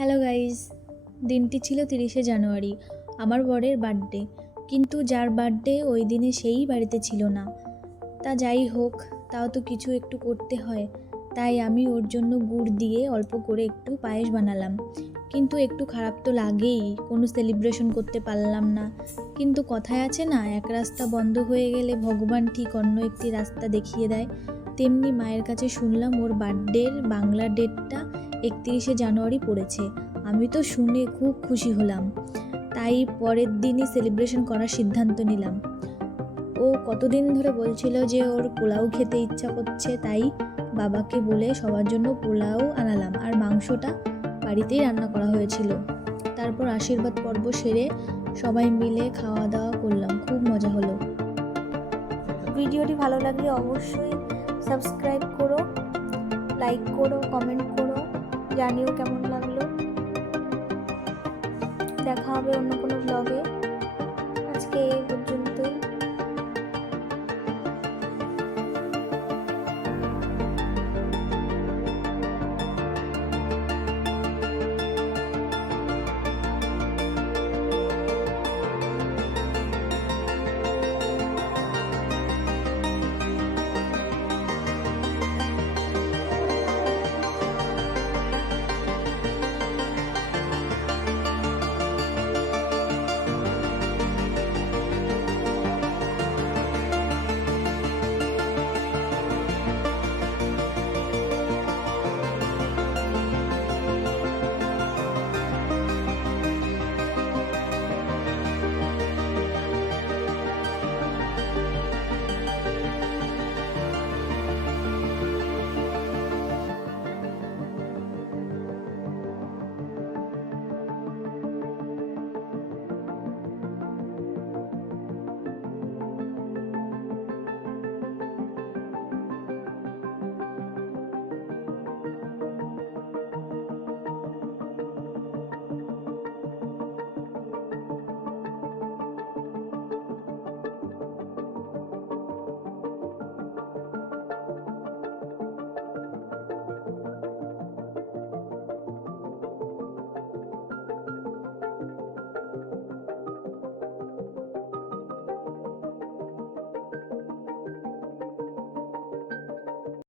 Hello guys, দিনটি ছিল 30শে জানুয়ারি, আমার বরের বার্থডে। কিন্তু যার বার্থডে ওই দিনে সেই বাড়িতে ছিল না। তা যাই হোক, তাও তো কিছু একটু করতে হয়, তাই আমি ওর জন্য গুড় দিয়ে অল্প করে একটু পায়েস বানালাম। কিন্তু একটু খারাপ তো লাগেই, কোনো সেলিব্রেশন করতে পারলাম না। কিন্তু কথায় আছে না, এক রাস্তা বন্ধ হয়ে গেলে ভগবান ঠিক অন্য একটি রাস্তা দেখিয়ে দেয়। তেমনি মায়ের কাছে শুনলাম ওর বার্থডের বাংলা ডেটটা 31শে জানুয়ারি পড়েছে। আমি তো শুনে খুব খুশি হলাম, তাই পরের দিনই সেলিব্রেশন করার সিদ্ধান্ত নিলাম। ও কতদিন ধরে বলছিল যে ওর পোলাও খেতে ইচ্ছা করছে, তাই বাবাকে বলে সবার জন্য পোলাও আনালাম, আর মাংসটা বাড়িতেই রান্না করা হয়েছিল। তারপর আশীর্বাদ পর্ব সেরে সবাই মিলে খাওয়া দাওয়া করলাম, খুব মজা হলো। ভিডিওটি ভালো লাগলে অবশ্যই সাবস্ক্রাইব করো, লাইক করো, কমেন্ট করো, জানিও কেমন লাগলো। দেখা হবে অন্য কোনো ব্লগে। আজকে এই পর্যন্ত।